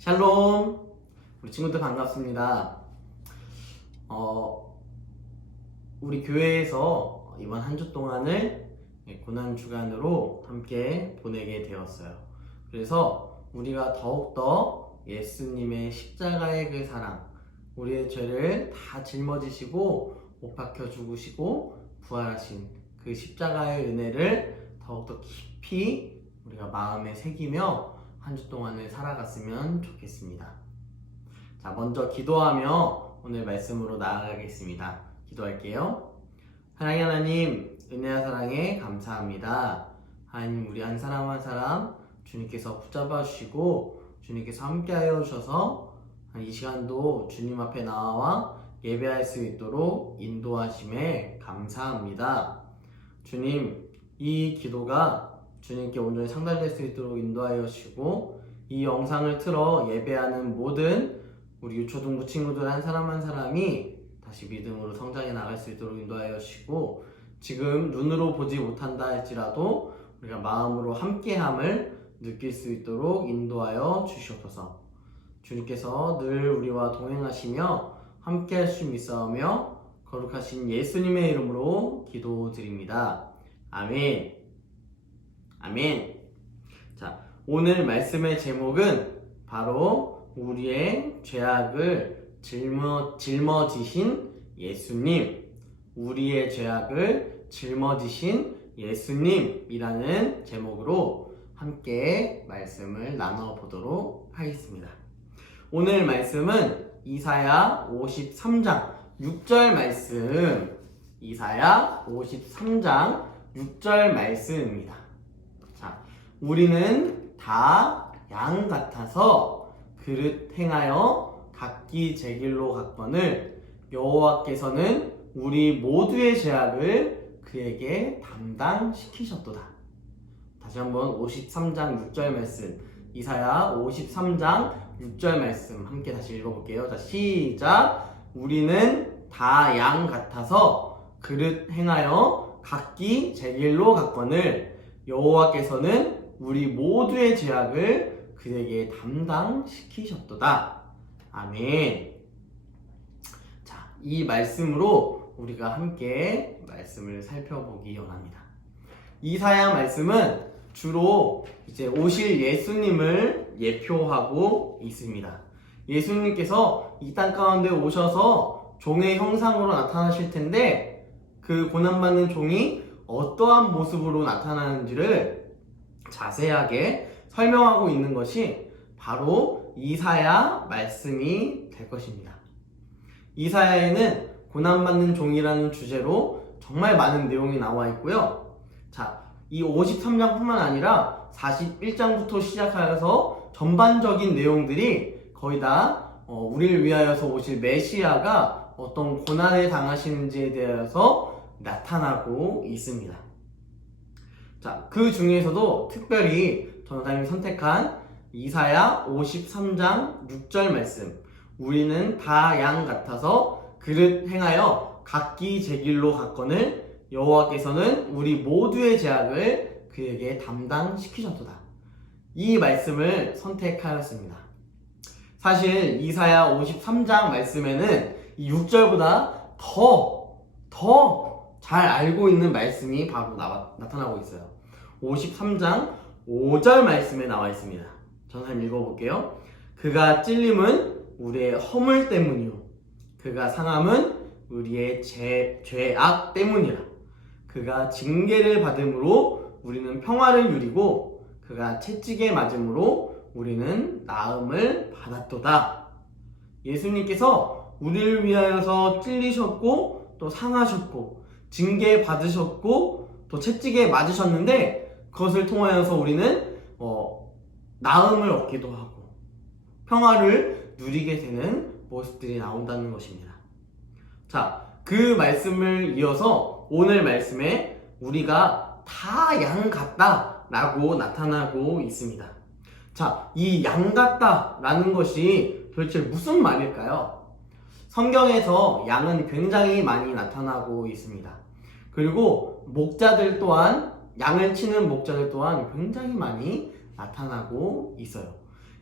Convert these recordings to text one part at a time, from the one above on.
샬롬! 우리 친구들 반갑습니다. 우리 교회에서 이번 한 주 동안을 고난 주간으로 함께 보내게 되었어요. 그래서 우리가 더욱더 예수님의 십자가의 그 사랑, 우리의 죄를 다 짊어지시고 못 박혀 죽으시고 부활하신 그 십자가의 은혜를 더욱더 깊이 우리가 마음에 새기며 한 주 동안을 살아갔으면 좋겠습니다. 자, 먼저 기도하며 오늘 말씀으로 나아가겠습니다. 기도할게요. 사랑의 하나님, 은혜와 사랑에 감사합니다. 하나님, 우리 한 사람 한 사람 주님께서 붙잡아 주시고 주님께서 함께하여 주셔서 이 시간도 주님 앞에 나와 예배할 수 있도록 인도하심에 감사합니다. 주님, 이 기도가 주님께 온전히 상달될 수 있도록 인도하여 주시고, 이 영상을 틀어 예배하는 모든 우리 유초등부 친구들 한 사람 한 사람이 다시 믿음으로 성장해 나갈 수 있도록 인도하여 주시고, 지금 눈으로 보지 못한다 할지라도 우리가 마음으로 함께함을 느낄 수 있도록 인도하여 주시옵소서. 주님께서 늘 우리와 동행하시며 함께할 수 있사오며 거룩하신 예수님의 이름으로 기도드립니다. 아멘. 아멘. 자, 오늘 말씀의 제목은 바로 우리의 죄악을 짊어지신 예수님, 우리의 죄악을 짊어지신 예수님이라는 제목으로 함께 말씀을 나눠보도록 하겠습니다. 오늘 말씀은 이사야 53장 6절 말씀, 이사야 53장 6절 말씀입니다. 자, 우리는 다 양 같아서 그릇 행하여 각기 제 길로 갔거늘 여호와께서는 우리 모두의 죄악을 그에게 담당시키셨도다. 다시 한번 53장 6절 말씀, 이사야 53장 6절 말씀 함께 다시 읽어볼게요. 자, 시작! 우리는 다 양 같아서 그릇 행하여 각기 제 길로 갔거늘 여호와께서는 우리 모두의 죄악을 그에게 담당시키셨도다. 아멘. 자, 이 말씀으로 우리가 함께 말씀을 살펴보기 원합니다. 이사야 말씀은 주로 이제 오실 예수님을 예표하고 있습니다. 예수님께서 이 땅 가운데 오셔서 종의 형상으로 나타나실 텐데, 그 고난받는 종이 어떠한 모습으로 나타나는지를 자세하게 설명하고 있는 것이 바로 이사야 말씀이 될 것입니다. 이사야에는 고난받는 종이라는 주제로 정말 많은 내용이 나와 있고요. 자, 이 53장뿐만 아니라 41장부터 시작하여서 전반적인 내용들이 거의 다 우리를 위하여서 오실 메시아가 어떤 고난을 당하시는지에 대해서 나타나고 있습니다. 자, 그 중에서도 특별히 전사님이 선택한 이사야 53장 6절 말씀, 우리는 다 양 같아서 그릇 행하여 각기 제 길로 갔거늘 여호와께서는 우리 모두의 죄악을 그에게 담당시키셨도다. 이 말씀을 선택하였습니다. 사실 이사야 53장 말씀에는 이 6절보다 더 잘 알고 있는 말씀이 바로 나타나고 있어요. 53장 5절 말씀에 나와 있습니다. 저는 한번 읽어볼게요. 그가 찔림은 우리의 허물 때문이요, 그가 상함은 우리의 죄악 때문이라. 그가 징계를 받음으로 우리는 평화를 누리고 그가 채찍에 맞음으로 우리는 나음을 받았도다. 예수님께서 우리를 위하여서 찔리셨고 또 상하셨고 징계 받으셨고 또 채찍에 맞으셨는데, 그것을 통하여서 우리는 나음을 얻기도 하고 평화를 누리게 되는 모습들이 나온다는 것입니다. 자, 그 말씀을 이어서 오늘 말씀에 우리가 다 양 같다 라고 나타나고 있습니다. 자, 이 양 같다 라는 것이 도대체 무슨 말일까요? 성경에서 양은 굉장히 많이 나타나고 있습니다. 그리고 목자들 또한, 양을 치는 목자들 또한 굉장히 많이 나타나고 있어요.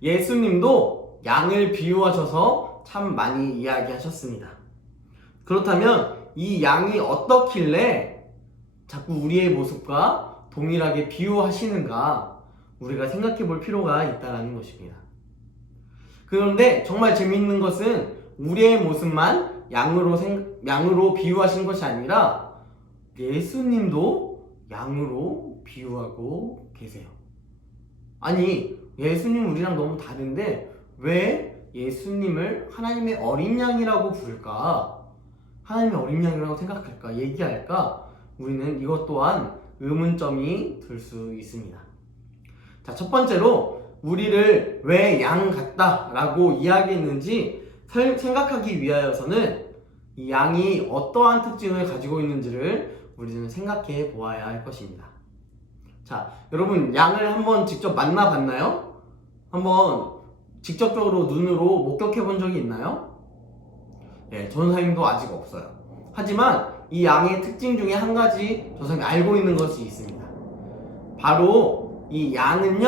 예수님도 양을 비유하셔서 참 많이 이야기하셨습니다. 그렇다면 이 양이 어떻길래 자꾸 우리의 모습과 동일하게 비유하시는가 우리가 생각해 볼 필요가 있다는 것입니다. 그런데 정말 재미있는 것은 우리의 모습만 양으로 비유하신 것이 아니라 예수님도 양으로 비유하고 계세요. 아니, 예수님 우리랑 너무 다른데 왜 예수님을 하나님의 어린 양이라고 부를까? 하나님의 어린 양이라고 생각할까? 얘기할까? 우리는 이것 또한 의문점이 들 수 있습니다. 자, 첫 번째로 우리를 왜 양 같다라고 이야기했는지 생각하기 위하여서는 이 양이 어떠한 특징을 가지고 있는지를 우리는 생각해 보아야 할 것입니다. 자, 여러분 양을 한번 직접 만나봤나요? 한번 직접적으로 눈으로 목격해 본 적이 있나요? 네, 전 선생님도 아직 없어요. 하지만 이 양의 특징 중에 한 가지 저 선생님이 알고 있는 것이 있습니다. 바로 이 양은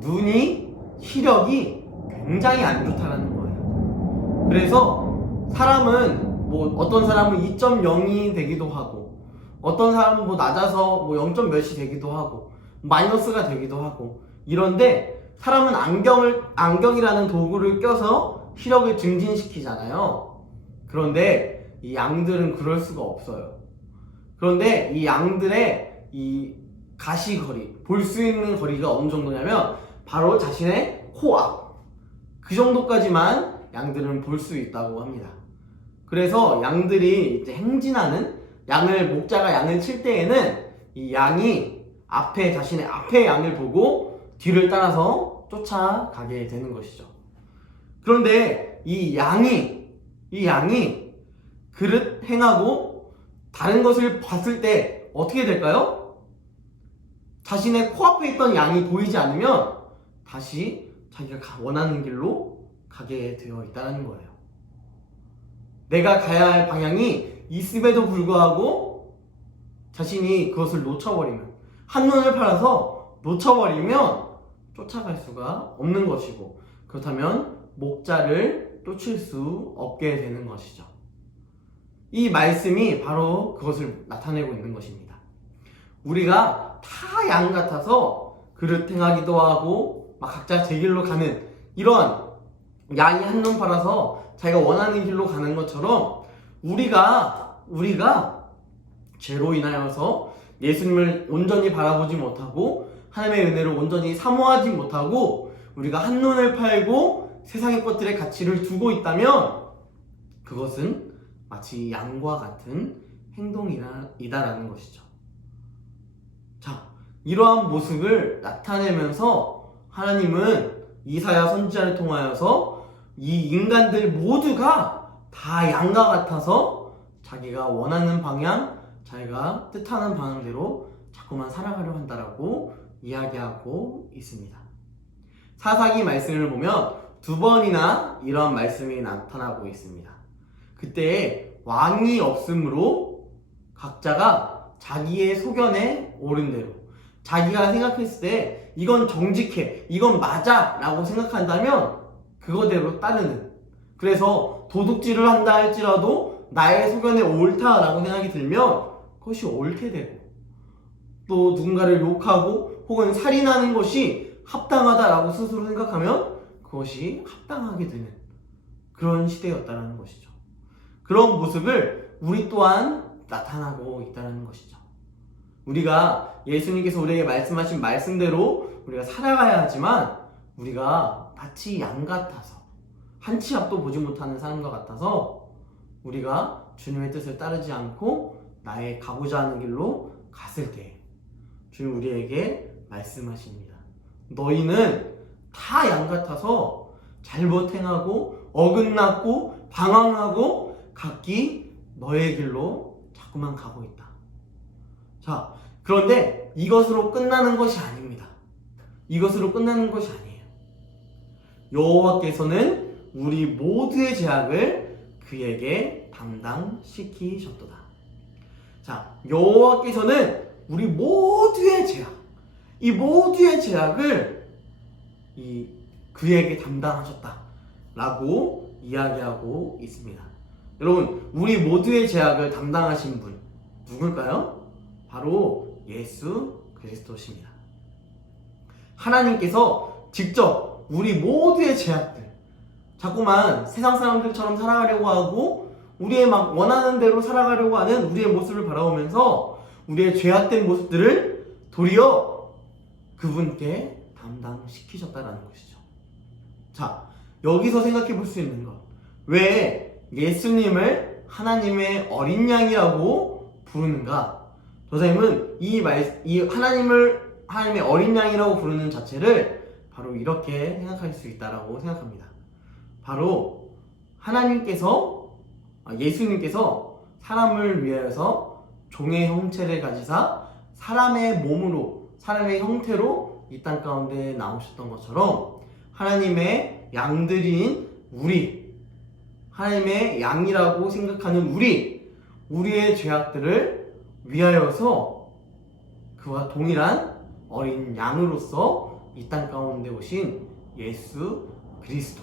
눈이 시력이 굉장히 안 좋다는 거예요. 그래서 사람은 어떤 사람은 2.0이 되기도 하고 어떤 사람은 낮아서 0. 몇이 되기도 하고 마이너스가 되기도 하고 이런데 사람은 안경이라는 도구를 껴서 시력을 증진시키잖아요. 그런데 이 양들은 그럴 수가 없어요. 그런데 이 양들의 이 가시거리, 볼 수 있는 거리가 어느 정도냐면 바로 자신의 코앞, 그 정도까지만 양들은 볼 수 있다고 합니다. 그래서 양들이 이제 행진하는 목자가 양을 칠 때에는 이 양이 자신의 앞에 양을 보고 뒤를 따라서 쫓아가게 되는 것이죠. 그런데 이 양이 그릇 행하고 다른 것을 봤을 때 어떻게 될까요? 자신의 코앞에 있던 양이 보이지 않으면 다시 자기가 원하는 길로 가게 되어 있다는 거예요. 내가 가야 할 방향이 있음에도 불구하고 자신이 그것을 놓쳐버리면, 한눈을 팔아서 놓쳐버리면 쫓아갈 수가 없는 것이고, 그렇다면 목자를 쫓을 수 없게 되는 것이죠. 이 말씀이 바로 그것을 나타내고 있는 것입니다. 우리가 다 양 같아서 그릇 행하기도 하고 각자 제 길로 가는 이런 양이 한눈 팔아서 자기가 원하는 길로 가는 것처럼 우리가 죄로 인하여서 예수님을 온전히 바라보지 못하고 하나님의 은혜를 온전히 사모하지 못하고 우리가 한눈을 팔고 세상의 것들의 가치를 두고 있다면 그것은 마치 양과 같은 행동이다라는 것이죠. 자, 이러한 모습을 나타내면서 하나님은 이사야 선지자를 통하여서 이 인간들 모두가 다 양과 같아서 자기가 원하는 방향, 자기가 뜻하는 방향대로 자꾸만 살아가려 한다라고 이야기하고 있습니다. 사사기 말씀을 보면 2번이나 이런 말씀이 나타나고 있습니다. 그때 왕이 없으므로 각자가 자기의 소견에 옳은 대로 자기가 생각했을 때 이건 정직해, 이건 맞아 라고 생각한다면 그거대로 따르는, 그래서 도둑질을 한다 할지라도 나의 소견에 옳다라고 생각이 들면 그것이 옳게 되고, 또 누군가를 욕하고 혹은 살인하는 것이 합당하다라고 스스로 생각하면 그것이 합당하게 되는 그런 시대였다는 것이죠. 그런 모습을 우리 또한 나타나고 있다는 것이죠. 우리가 예수님께서 우리에게 말씀하신 말씀대로 우리가 살아가야 하지만 우리가 마치 양 같아서 한 치 앞도 보지 못하는 사람과 같아서 우리가 주님의 뜻을 따르지 않고 나의 가고자 하는 길로 갔을 때 주님 우리에게 말씀하십니다. 너희는 다 양 같아서 잘못 행하고 어긋났고 방황하고 각기 너의 길로 자꾸만 가고 있다. 자, 그런데 이것으로 끝나는 것이 아닙니다. 이것으로 끝나는 것이 아니에요. 여호와께서는 우리 모두의 죄악을 그에게 담당시키셨도다. 자, 여호와께서는 우리 모두의 죄악, 이 모두의 죄악을 그에게 담당하셨다라고 이야기하고 있습니다. 여러분, 우리 모두의 죄악을 담당하신 분 누굴까요? 바로 예수 그리스도십니다. 하나님께서 직접 우리 모두의 죄악들, 자꾸만 세상 사람들처럼 살아가려고 하고 우리의 막 원하는 대로 살아가려고 하는 우리의 모습을 바라보면서 우리의 죄악된 모습들을 도리어 그분께 담당시키셨다라는 것이죠. 자, 여기서 생각해 볼 수 있는 것, 왜 예수님을 하나님의 어린 양이라고 부르는가? 조사님은 이 하나님의 어린 양이라고 부르는 자체를 바로 이렇게 생각할 수 있다라고 생각합니다. 바로 예수님께서 사람을 위하여서 종의 형체를 가지사 사람의 형태로 이 땅 가운데 나오셨던 것처럼 하나님의 양들인 하나님의 양이라고 생각하는 우리의 죄악들을 위하여서 그와 동일한 어린 양으로서 이 땅 가운데 오신 예수 그리스도,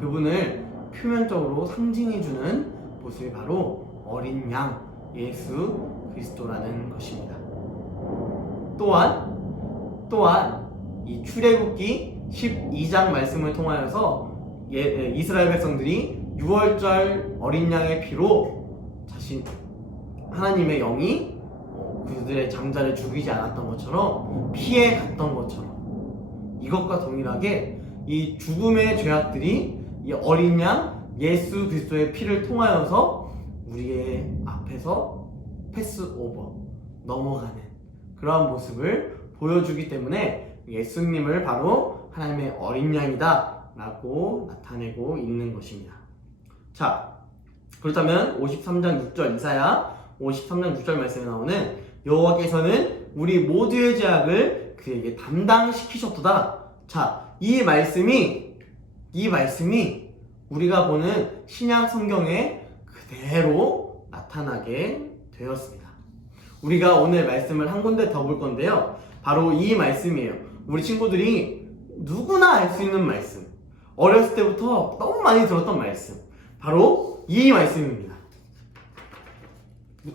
그분을 표면적으로 상징해주는 모습이 바로 어린 양 예수 그리스도라는 것입니다. 또한 이 출애굽기 12장 말씀을 통하여서 이스라엘 백성들이 6월절 어린 양의 피로 하나님의 영이 그들의 장자를 죽이지 않았던 것처럼 피해 갔던 것처럼, 이것과 동일하게 이 죽음의 죄악들이 이 어린 양 예수 그리스도의 피를 통하여서 우리의 앞에서 패스오버, 넘어가는 그러한 모습을 보여주기 때문에 예수님을 바로 하나님의 어린 양이다 라고 나타내고 있는 것입니다. 자, 그렇다면 53장 6절, 이사야 53장 6절 말씀에 나오는 여호와께서는 우리 모두의 죄악을 그에게 담당시키셨도다. 자, 이 말씀이 우리가 보는 신약 성경에 그대로 나타나게 되었습니다. 우리가 오늘 말씀을 한 군데 더 볼 건데요, 바로 이 말씀이에요. 우리 친구들이 누구나 알 수 있는 말씀, 어렸을 때부터 너무 많이 들었던 말씀, 바로 이 말씀입니다.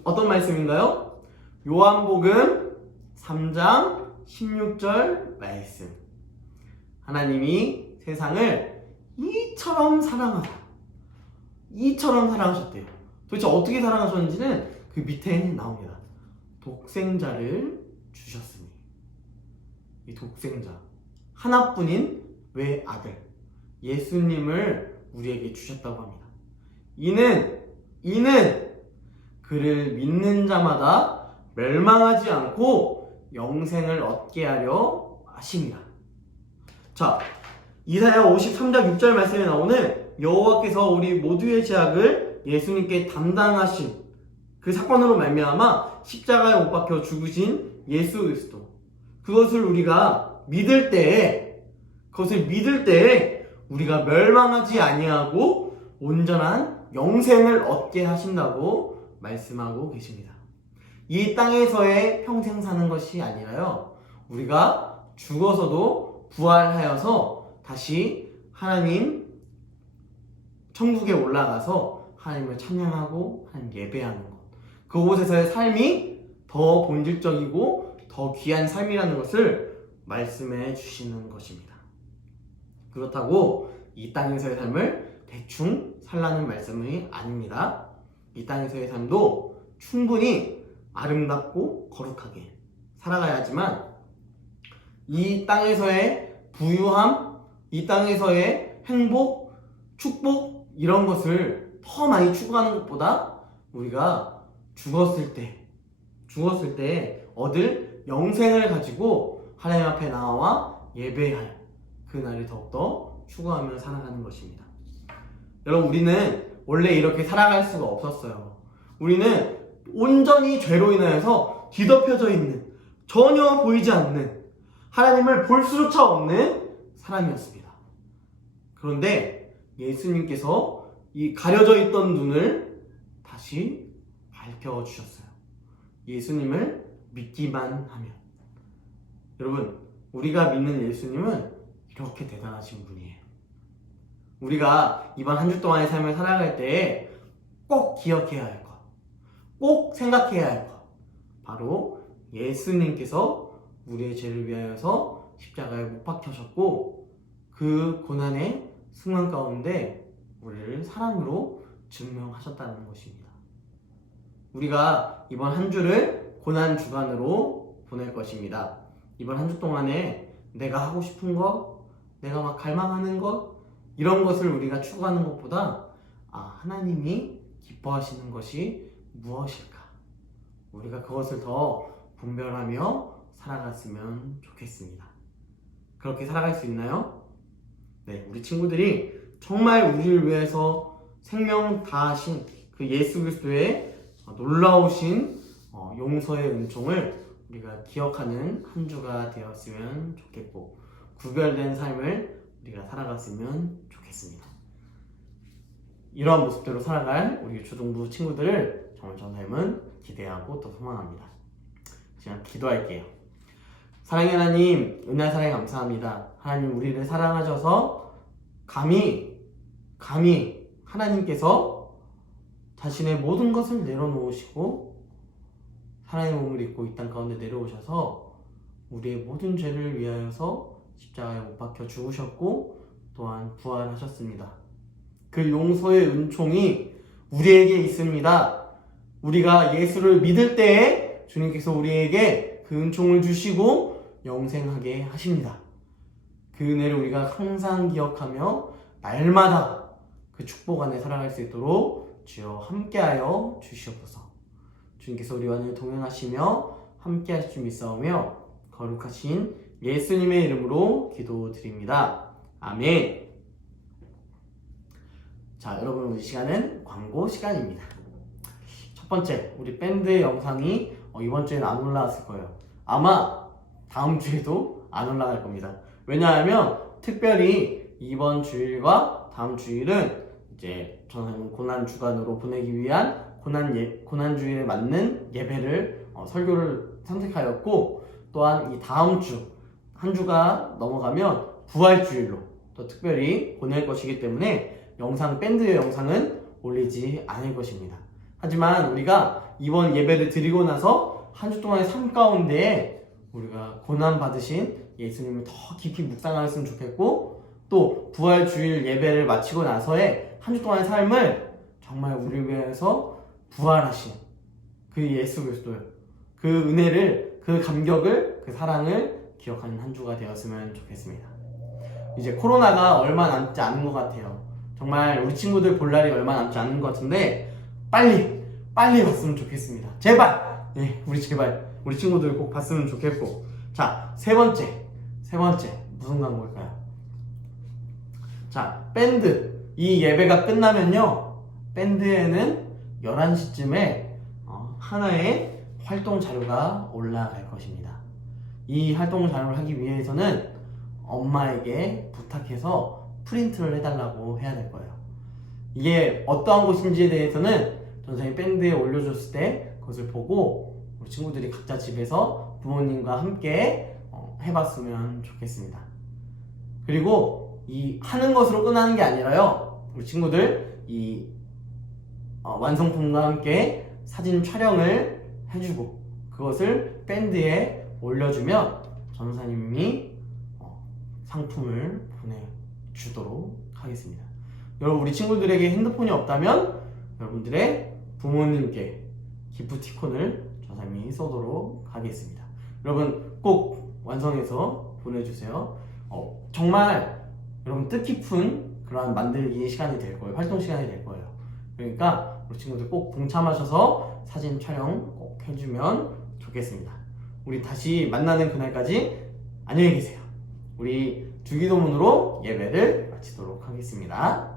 어떤 말씀인가요? 요한복음 3장 16절 말씀. 하나님이 세상을 이처럼 사랑하셨대요. 도대체 어떻게 사랑하셨는지는 그 밑에 나옵니다. 독생자를 주셨으니. 이 독생자, 하나뿐인 외아들 예수님을 우리에게 주셨다고 합니다. 이는 그를 믿는 자마다 멸망하지 않고 영생을 얻게 하려 하심이라. 자, 이사야 53장 6절 말씀에 나오는 여호와께서 우리 모두의 죄악을 예수님께 담당하신 그 사건으로 말미암아 십자가에 못 박혀 죽으신 예수 그리스도, 그것을 우리가 믿을 때에 우리가 멸망하지 아니하고 온전한 영생을 얻게 하신다고 말씀하고 계십니다. 이 땅에서의 평생 사는 것이 아니라요, 우리가 죽어서도 부활하여서 다시 하나님 천국에 올라가서 하나님을 찬양하고 하나님 예배하는 것, 그곳에서의 삶이 더 본질적이고 더 귀한 삶이라는 것을 말씀해 주시는 것입니다. 그렇다고 이 땅에서의 삶을 대충 살라는 말씀이 아닙니다. 이 땅에서의 삶도 충분히 아름답고 거룩하게 살아가야지만 이 땅에서의 부유함, 이 땅에서의 행복, 축복, 이런 것을 더 많이 추구하는 것보다 우리가 죽었을 때 얻을 영생을 가지고 하나님 앞에 나와 예배할 그날을 더욱더 추구하며 살아가는 것입니다. 여러분, 우리는 원래 이렇게 살아갈 수가 없었어요. 우리는 온전히 죄로 인하여서 뒤덮여져 있는, 전혀 보이지 않는, 하나님을 볼 수조차 없는 사람이었습니다. 그런데 예수님께서 이 가려져 있던 눈을 다시 밝혀주셨어요. 예수님을 믿기만 하면. 여러분, 우리가 믿는 예수님은 이렇게 대단하신 분이에요. 우리가 이번 한 주 동안의 삶을 살아갈 때 꼭 기억해야 할 것, 꼭 생각해야 할 것, 바로 예수님께서 우리의 죄를 위하여서 십자가에 못 박히셨고 그 고난의 순간 가운데 우리를 사랑으로 증명하셨다는 것입니다. 우리가 이번 한 주를 고난 주간으로 보낼 것입니다. 이번 한 주 동안에 내가 하고 싶은 것, 내가 막 갈망하는 것, 이런 것을 우리가 추구하는 것보다 하나님이 기뻐하시는 것이 무엇일까? 우리가 그것을 더 분별하며 살아갔으면 좋겠습니다. 그렇게 살아갈 수 있나요? 네, 우리 친구들이 정말 우리를 위해서 생명 다하신 그 예수 그리스도의 놀라우신 용서의 은총을 우리가 기억하는 한 주가 되었으면 좋겠고, 구별된 삶을 우리가 살아갔으면 좋겠습니다. 이러한 모습대로 살아갈 우리 주동부 친구들을 정말 전삶은 기대하고 또 소망합니다. 제가 기도할게요. 사랑의 하나님, 은혜 사랑에 감사합니다. 하나님, 우리를 사랑하셔서 감히 하나님께서 자신의 모든 것을 내려놓으시고 하나님의 몸을 입고 이 땅 가운데 내려오셔서 우리의 모든 죄를 위하여서 십자가에 못 박혀 죽으셨고 또한 부활하셨습니다. 그 용서의 은총이 우리에게 있습니다. 우리가 예수를 믿을 때에 주님께서 우리에게 그 은총을 주시고 영생하게 하십니다. 그 은혜를 우리가 항상 기억하며 날마다 그 축복 안에 살아갈 수 있도록 주여 함께하여 주시옵소서. 주님께서 우리와 늘 동행하시며 함께하실 줄 믿사오며 거룩하신 예수님의 이름으로 기도드립니다. 아멘. 자, 여러분, 우리 시간은 광고 시간입니다. 첫 번째, 우리 밴드의 영상이 이번 주에는 안 올라왔을 거예요. 아마 다음 주에도 안 올라갈 겁니다. 왜냐하면 특별히 이번 주일과 다음 주일은 이제 저는 고난 주간으로 보내기 위한 고난 주일에 맞는 예배를 설교를 선택하였고, 또한 이 다음 주 한 주가 넘어가면 부활 주일로 또 특별히 보낼 것이기 때문에 밴드의 영상은 올리지 않을 것입니다. 하지만 우리가 이번 예배를 드리고 나서 한 주 동안의 삶 가운데 우리가 고난 받으신 예수님을 더 깊이 묵상하였으면 좋겠고, 또 부활 주일 예배를 마치고 나서의 한 주 동안의 삶을 정말 우리를 위해서 부활하신 그 예수 그리스도의 그 은혜를, 그 감격을, 그 사랑을 기억하는 한 주가 되었으면 좋겠습니다. 이제 코로나가 얼마 남지 않은 것 같아요. 정말 우리 친구들 볼 날이 얼마 남지 않은 것 같은데 빨리 봤으면 좋겠습니다. 제발! 네, 우리 친구들 꼭 봤으면 좋겠고. 자, 세 번째 무슨 광고일까요? 자, 밴드 이 예배가 끝나면요, 밴드에는 11시쯤에 하나의 활동 자료가 올라갈 것입니다. 이 활동 자료를 하기 위해서는 엄마에게 부탁해서 프린트를 해달라고 해야 될 거예요. 이게 어떠한 곳인지에 대해서는 전생이 밴드에 올려줬을 때 그것을 보고 우리 친구들이 각자 집에서 부모님과 함께 해봤으면 좋겠습니다. 그리고 이 하는 것으로 끝나는 게 아니라요, 우리 친구들 이 완성품과 함께 사진 촬영을 해주고 그것을 밴드에 올려주면 전사님이 상품을 보내주도록 하겠습니다. 여러분, 우리 친구들에게 핸드폰이 없다면 여러분들의 부모님께 기프티콘을 전사님이 쏘도록 하겠습니다. 여러분 꼭 완성해서 보내주세요. 정말 여러분 뜻깊은 그러한 만들기 시간이 될 거예요. 활동 시간이 될 거예요. 그러니까 우리 친구들 꼭 동참하셔서 사진 촬영 꼭 해주면 좋겠습니다. 우리 다시 만나는 그날까지 안녕히 계세요. 우리 주기도문으로 예배를 마치도록 하겠습니다.